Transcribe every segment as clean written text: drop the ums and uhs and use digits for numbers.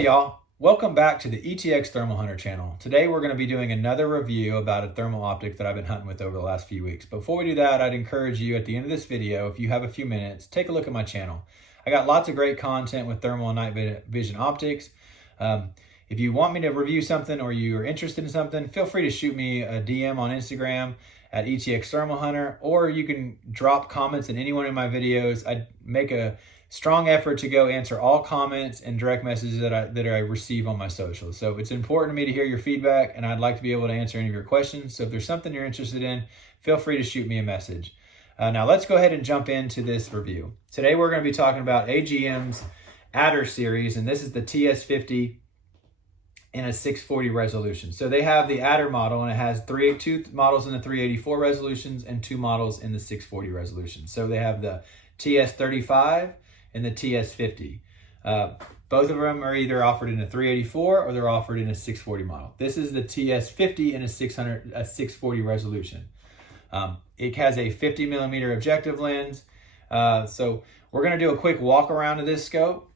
Hey y'all, welcome back to the ETX Thermal Hunter channel. Today we're going to be doing another review about a thermal optic that I've been hunting with over the last few weeks. Before we do that, I'd encourage you at the end of this video, if you have a few minutes, take a look at my channel. I got lots of great content with thermal and night vision optics. If you want me to review something or you are interested in something, feel free to shoot me a DM on Instagram at ETX Thermal Hunter, or you can drop comments in any one of my videos. I make a strong effort to go answer all comments and direct messages that I receive on my socials. So it's important to me to hear your feedback, and I'd like to be able to answer any of your questions. So if there's something you're interested in, feel free to shoot me a message. Now let's go ahead and jump into this review. Today we're going to be talking about AGM's Adder series, and this is the TS50 in a 640 resolution. So they have the Adder model, and it has two models in the 384 resolutions and two models in the 640 resolution. So they have the TS35 and the TS50. Both of them are either offered in a 384 or they're offered in a 640 model. This is the TS50 in a 640 resolution. It has a 50 millimeter objective lens. So we're gonna do a quick walk around of this scope,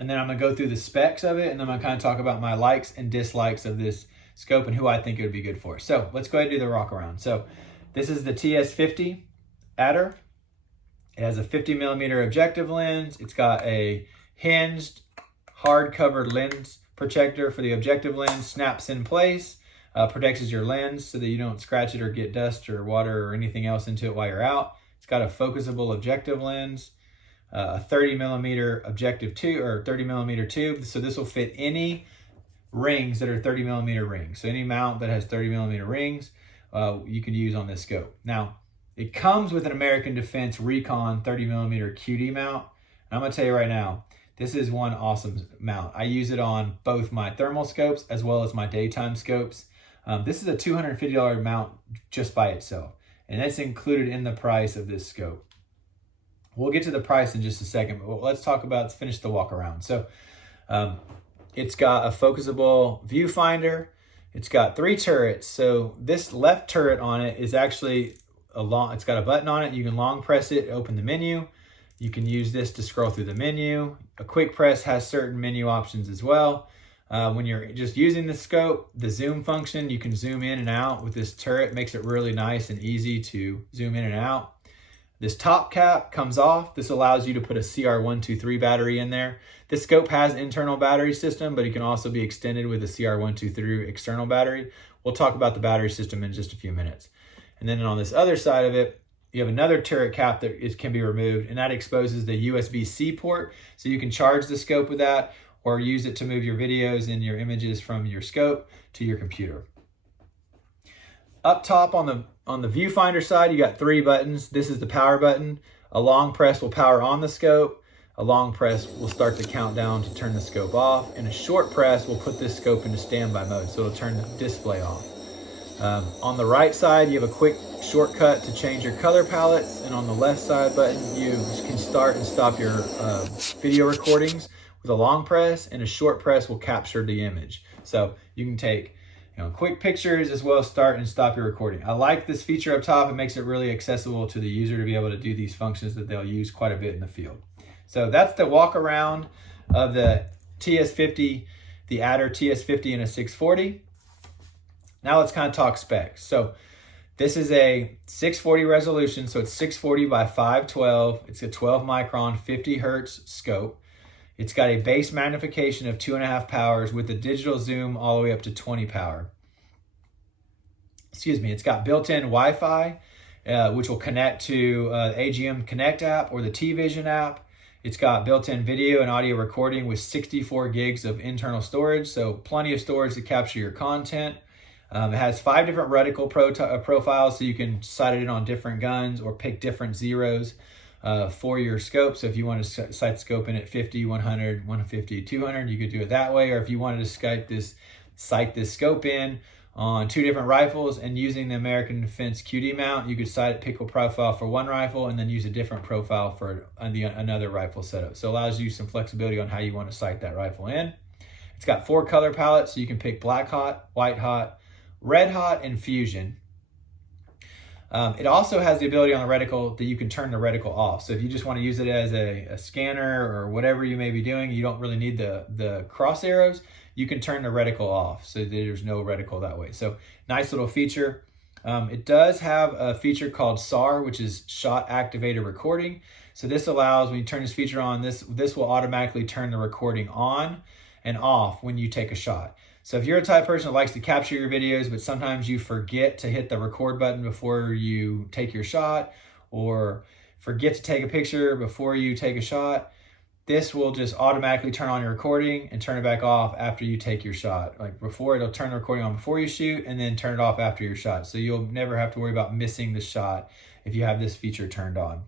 and then I'm gonna go through the specs of it, and then I'm gonna kind of talk about my likes and dislikes of this scope and who I think it would be good for. So let's go ahead and do the walk around. So this is the TS50 Adder. It has a 50 millimeter objective lens. It's got a hinged, hard covered lens protector for the objective lens, snaps in place, protects your lens so that you don't scratch it or get dust or water or anything else into it while you're out. It's got a focusable objective lens, a 30 millimeter objective tube or 30 millimeter tube. So this will fit any rings that are 30 millimeter rings. So any mount that has 30 millimeter rings, you can use on this scope. Now, it comes with an American Defense Recon 30 millimeter QD mount. And I'm gonna tell you right now, this is one awesome mount. I use it on both my thermal scopes as well as my daytime scopes. This is a $250 mount just by itself, and that's included in the price of this scope. We'll get to the price in just a second, but let's finish the walk around. So it's got a focusable viewfinder. It's got 3 turrets. So this left turret on it is actually it's got a button on it. You can long press it, open the menu. You can use this to scroll through the menu. A quick press has certain menu options as well. When you're just using the scope, the zoom function, you can zoom in and out with this turret. Makes it really nice and easy to zoom in and out. This top cap comes off. This allows you to put a CR123 battery in there. This scope has internal battery system, but it can also be extended with a CR123 external battery. We'll talk about the battery system in just a few minutes. And then on this other side of it, you have another turret cap that can be removed, and that exposes the USB-C port. So you can charge the scope with that or use it to move your videos and your images from your scope to your computer. Up top on the viewfinder side, you got 3 buttons. This is the power button. A long press will power on the scope. A long press will start the countdown to turn the scope off. And a short press will put this scope into standby mode, so it'll turn the display off. On the right side, you have a quick shortcut to change your color palettes, and on the left side button, you can start and stop your video recordings with a long press, and a short press will capture the image. So you can take quick pictures as well as start and stop your recording. I like this feature up top. It makes it really accessible to the user to be able to do these functions that they'll use quite a bit in the field. So that's the walk around of the TS50, the Adder TS50 in a 640. Now let's kind of talk specs. So this is a 640 resolution, so it's 640 by 512. It's a 12 micron, 50 hertz scope. It's got a base magnification of 2.5 powers with a digital zoom all the way up to 20 power. Excuse me, it's got built-in Wi-Fi, which will connect to the AGM Connect app or the T-Vision app. It's got built-in video and audio recording with 64 gigs of internal storage, so plenty of storage to capture your content. It has 5 different reticle profiles, so you can sight it in on different guns or pick different zeros for your scope. So if you want to sight the scope in at 50, 100, 150, 200, you could do it that way. Or if you wanted to sight this scope in on 2 different rifles and using the American Defense QD mount, you could pick a profile for one rifle and then use a different profile for another rifle setup. So it allows you some flexibility on how you want to sight that rifle in. It's got 4 color palettes, so you can pick black hot, white hot, red hot, and fusion. It also has the ability on the reticle that you can turn the reticle off. So if you just want to use it as a scanner or whatever you may be doing, you don't really need the cross arrows, you can turn the reticle off so that there's no reticle that way. So nice little feature. It does have a feature called SAR, which is Shot Activated Recording. So this allows, when you turn this feature on, this will automatically turn the recording on and off when you take a shot. So if you're a type of person that likes to capture your videos, but sometimes you forget to hit the record button before you take your shot, or forget to take a picture before you take a shot, this will just automatically turn on your recording and turn it back off after you take your shot. Like before, it'll turn the recording on before you shoot and then turn it off after your shot. So you'll never have to worry about missing the shot if you have this feature turned on.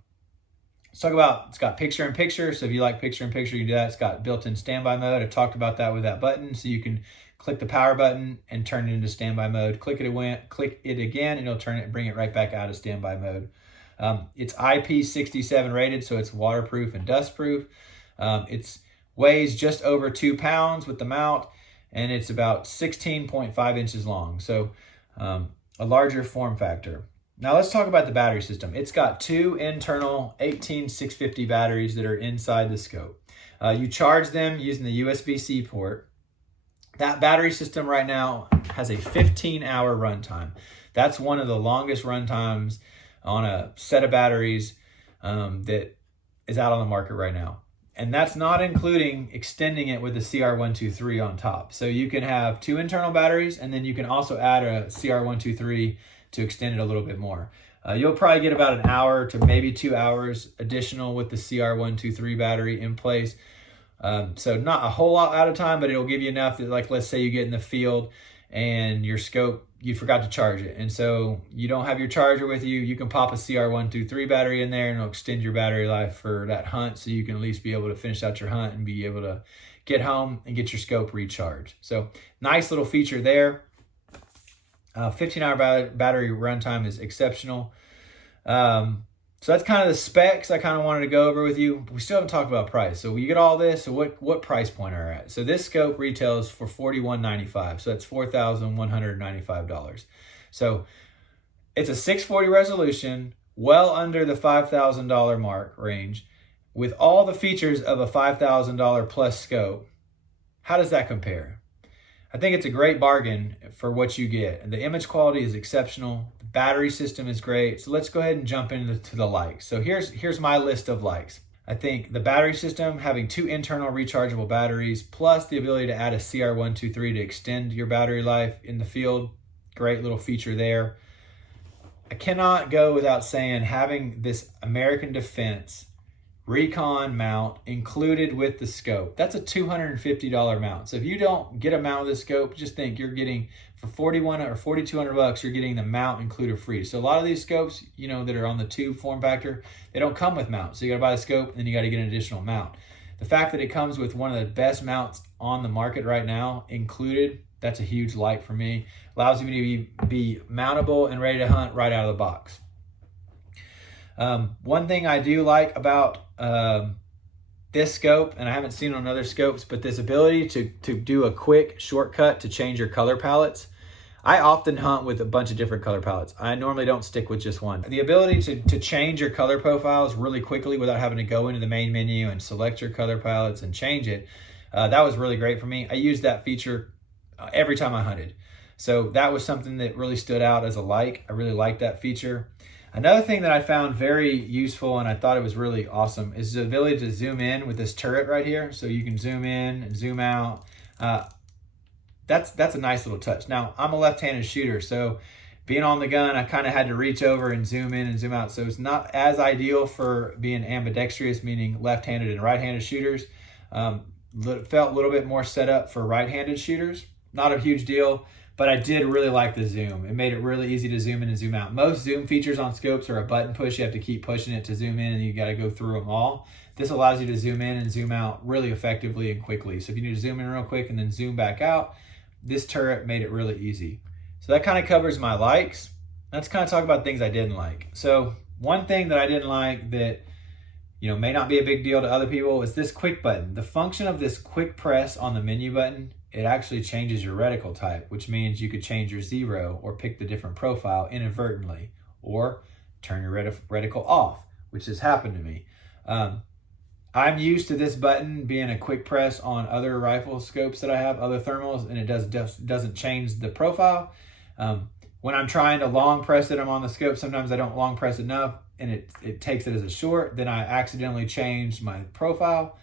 Let's talk about, it's got picture-in-picture. So if you like picture-in-picture, you can do that. It's got built-in standby mode. I talked about that with that button. So you can click the power button and turn it into standby mode. Click it again, and it'll turn it and bring it right back out of standby mode. It's IP67 rated, so it's waterproof and dustproof. It weighs just over 2 pounds with the mount, and it's about 16.5 inches long. So a larger form factor. Now let's talk about the battery system. It's got 2 internal 18650 batteries that are inside the scope. You charge them using the USB-C port. That battery system right now has a 15-hour runtime. That's one of the longest runtimes on a set of batteries that is out on the market right now. And that's not including extending it with the CR123 on top. So you can have 2 internal batteries, and then you can also add a CR123 to extend it a little bit more. You'll probably get about an hour to maybe 2 hours additional with the CR123 battery in place. So not a whole lot out of time, but it'll give you enough that, like, let's say you get in the field and your scope, you forgot to charge it. And so you don't have your charger with you. You can pop a CR123 battery in there and it'll extend your battery life for that hunt. So you can at least be able to finish out your hunt and be able to get home and get your scope recharged. So nice little feature there. 15-hour battery runtime is exceptional. So that's kind of the specs I kind of wanted to go over with you. We still haven't talked about price. So you get all this. So what price point are we at? So this scope retails for $41.95. So that's $4,195. So it's a 640 resolution, well under the $5,000 mark range, with all the features of a $5,000 plus scope. How does that compare? I think it's a great bargain for what you get. The image quality is exceptional. The battery system is great. So let's go ahead and jump into the likes. So here's my list of likes. I think the battery system, having 2 internal rechargeable batteries, plus the ability to add a CR123 to extend your battery life in the field, great little feature there. I cannot go without saying having this American Defense Recon mount included with the scope. That's a $250 mount. So if you don't get a mount with the scope, just think you're getting, for $4,100 or $4,200, you're getting the mount included free. So a lot of these scopes, you know, that are on the tube form factor, they don't come with mounts. So you gotta buy the scope and then you gotta get an additional mount. The fact that it comes with one of the best mounts on the market right now included, that's a huge like for me. Allows you to be mountable and ready to hunt right out of the box. One thing I do like about this scope, and I haven't seen on other scopes, but this ability to do a quick shortcut to change your color palettes. I often hunt with a bunch of different color palettes. I normally don't stick with just one. The ability to change your color profiles really quickly without having to go into the main menu and select your color palettes and change it, that was really great for me. I used that feature every time I hunted. So that was something that really stood out as a like. I really liked that feature. Another thing that I found very useful and I thought it was really awesome is the ability to zoom in with this turret right here. So you can zoom in and zoom out. That's a nice little touch. Now, I'm a left-handed shooter, so being on the gun, I kind of had to reach over and zoom in and zoom out. So it's not as ideal for being ambidextrous, meaning left-handed and right-handed shooters. Felt a little bit more set up for right-handed shooters. Not a huge deal, but I did really like the zoom. It made it really easy to zoom in and zoom out. Most zoom features on scopes are a button push. You have to keep pushing it to zoom in and you got to go through them all. This allows you to zoom in and zoom out really effectively and quickly. So if you need to zoom in real quick and then zoom back out, this turret made it really easy. So that kind of covers my likes. Let's kind of talk about things I didn't like. So one thing that I didn't like that, you know, may not be a big deal to other people is this quick button. The function of this quick press on the menu button, it actually changes your reticle type, which means you could change your 0 or pick the different profile inadvertently, or turn your reticle off, which has happened to me. I'm used to this button being a quick press on other rifle scopes that I have, other thermals, and it doesn't change the profile. When I'm trying to long press it, I'm on the scope, sometimes I don't long press enough and it takes it as a short, then I accidentally changed my profile.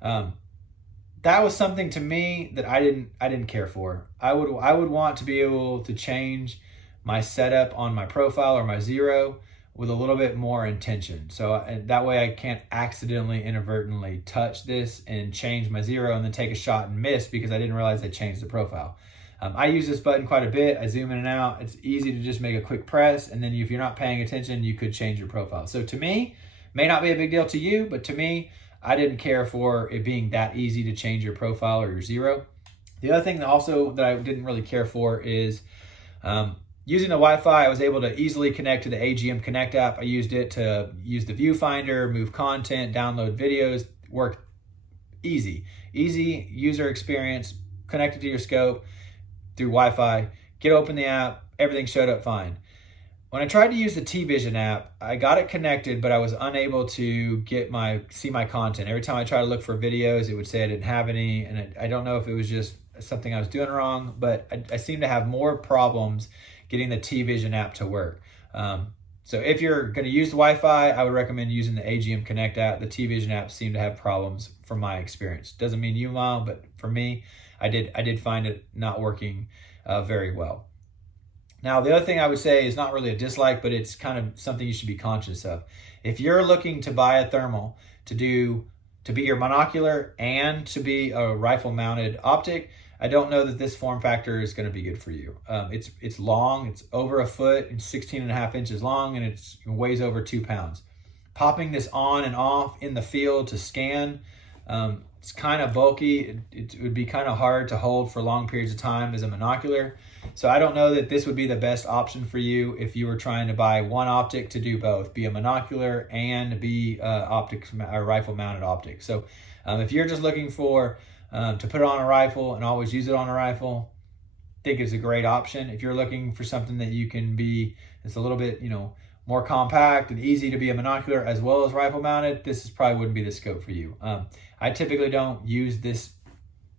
That was something to me that I didn't care for. I would want to be able to change my setup on my profile or my zero with a little bit more intention. So that way I can't accidentally, inadvertently touch this and change my zero and then take a shot and miss because I didn't realize I changed the profile. I use this button quite a bit. I zoom in and out. It's easy to just make a quick press, and then if you're not paying attention, you could change your profile. So to me, may not be a big deal to you, but to me, I didn't care for it being that easy to change your profile or your zero. The other thing that I didn't really care for is using the Wi-Fi. I was able to easily connect to the AGM Connect app. I used it to use the viewfinder, move content, download videos. Worked easy user experience, connected to your scope through Wi-Fi, open the app, everything showed up fine. When I tried to use the T-Vision app, I got it connected, but I was unable to see my content. Every time I tried to look for videos, it would say I didn't have any, and I don't know if it was just something I was doing wrong, but I seem to have more problems getting the T-Vision app to work. So if you're gonna use the Wi-Fi, I would recommend using the AGM Connect app. The T-Vision apps seem to have problems from my experience. Doesn't mean you will, but for me, I did find it not working very well. Now, the other thing I would say is not really a dislike, but it's kind of something you should be conscious of. If you're looking to buy a thermal to be your monocular and to be a rifle mounted optic, I don't know that this form factor is going to be good for you. It's long, it's over a foot, it's 16.5 inches long, and it weighs over 2 pounds. Popping this on and off in the field to scan, it's kind of bulky. It would be kind of hard to hold for long periods of time as a monocular. So I don't know that this would be the best option for you if you were trying to buy one optic to do both, be a monocular and be a rifle mounted optic. So if you're just looking for to put it on a rifle and always use it on a rifle, I think it's a great option. If you're looking for something that you can it's a little bit, more compact and easy to be a monocular as well as rifle mounted, this probably wouldn't be the scope for you. I typically don't use this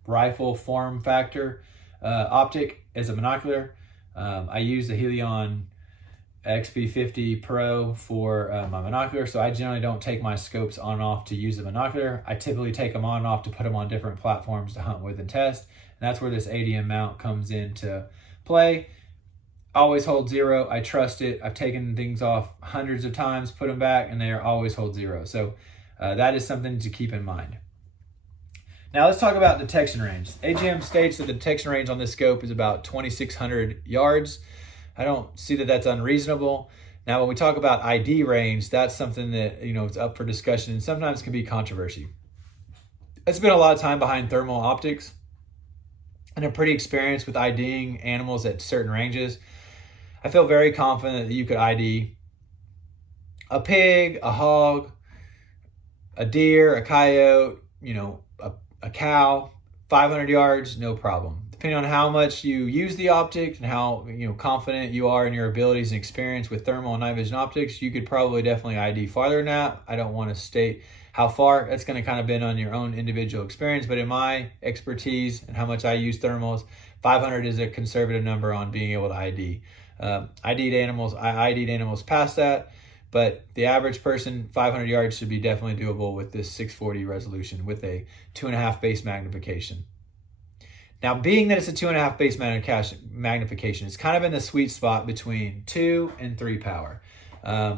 rifle form factor optic as a monocular. I use the Helion XP50 Pro for my monocular, so I generally don't take my scopes on and off to use a monocular. I typically take them on and off to put them on different platforms to hunt with and test, and that's where this ADM mount comes into play. Always hold zero. I trust it. I've taken things off hundreds of times, put them back, and they are always hold zero. So that is something to keep in mind. Now let's talk about detection range. AGM states that the detection range on this scope is about 2,600 yards. I don't see that that's unreasonable. Now, when we talk about ID range, that's something that, it's up for discussion and sometimes can be controversy. I spent a lot of time behind thermal optics and I'm pretty experienced with IDing animals at certain ranges. I feel very confident that you could ID a pig, a hog, a deer, a coyote, a cow, 500 yards, no problem. Depending on how much you use the optic and how confident you are in your abilities and experience with thermal and night vision optics, you could probably definitely ID farther than that. I don't want to state how far. That's going to kind of depend on your own individual experience, but in my expertise and how much I use thermals, 500 is a conservative number on being able to ID. I ID'd animals past that, but the average person, 500 yards should be definitely doable with this 640 resolution with a 2.5 base magnification. Now, being that it's a 2.5 base magnification, it's kind of in the sweet spot between 2 and 3 power.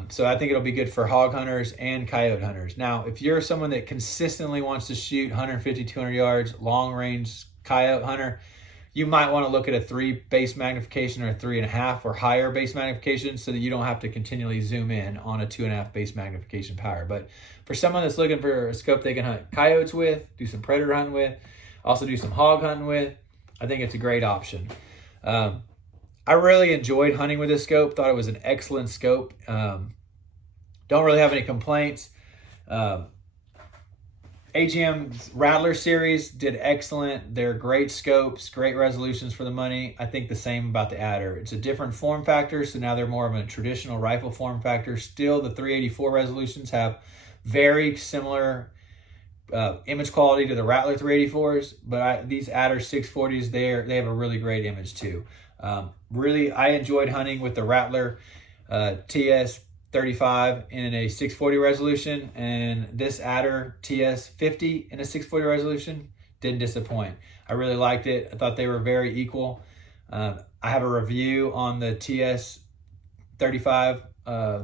So I think it'll be good for hog hunters and coyote hunters. Now, if you're someone that consistently wants to shoot 150, 200 yards, long range coyote hunter, you might want to look at a 3 base magnification or a 3.5 or higher base magnification so that you don't have to continually zoom in on a 2.5 base magnification power. But for someone that's looking for a scope they can hunt coyotes with, do some predator hunting with, also do some hog hunting with, I think it's a great option. I really enjoyed hunting with this scope, thought it was an excellent scope. Don't really have any complaints. AGM's Rattler series did excellent. They're great scopes, great resolutions for the money. I think the same about the Adder. It's a different form factor, so now they're more of a traditional rifle form factor. Still, the 384 resolutions have very similar image quality to the Rattler 384s, but these Adder 640s, they have a really great image too. Really, I enjoyed hunting with the Rattler TS35 in a 640 resolution, and this Adder TS50 in a 640 resolution didn't disappoint. I really liked it. I thought they were very equal. I have a review on the TS35,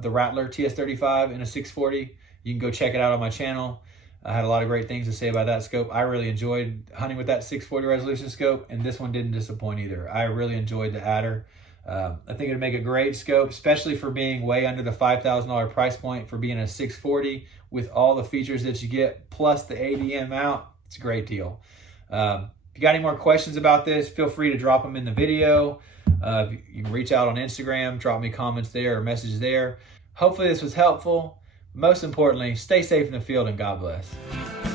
the Rattler TS35 in a 640. You can go check it out on my channel. I had a lot of great things to say about that scope. I really enjoyed hunting with that 640 resolution scope, and this one didn't disappoint either. I really enjoyed the Adder. I think it'd make a great scope, especially for being way under the $5,000 price point, for being a 640 with all the features that you get, plus the AGM mount. It's a great deal. If you got any more questions about this, feel free to drop them in the video. You can reach out on Instagram, drop me comments there or messages there. Hopefully this was helpful. Most importantly, stay safe in the field and God bless.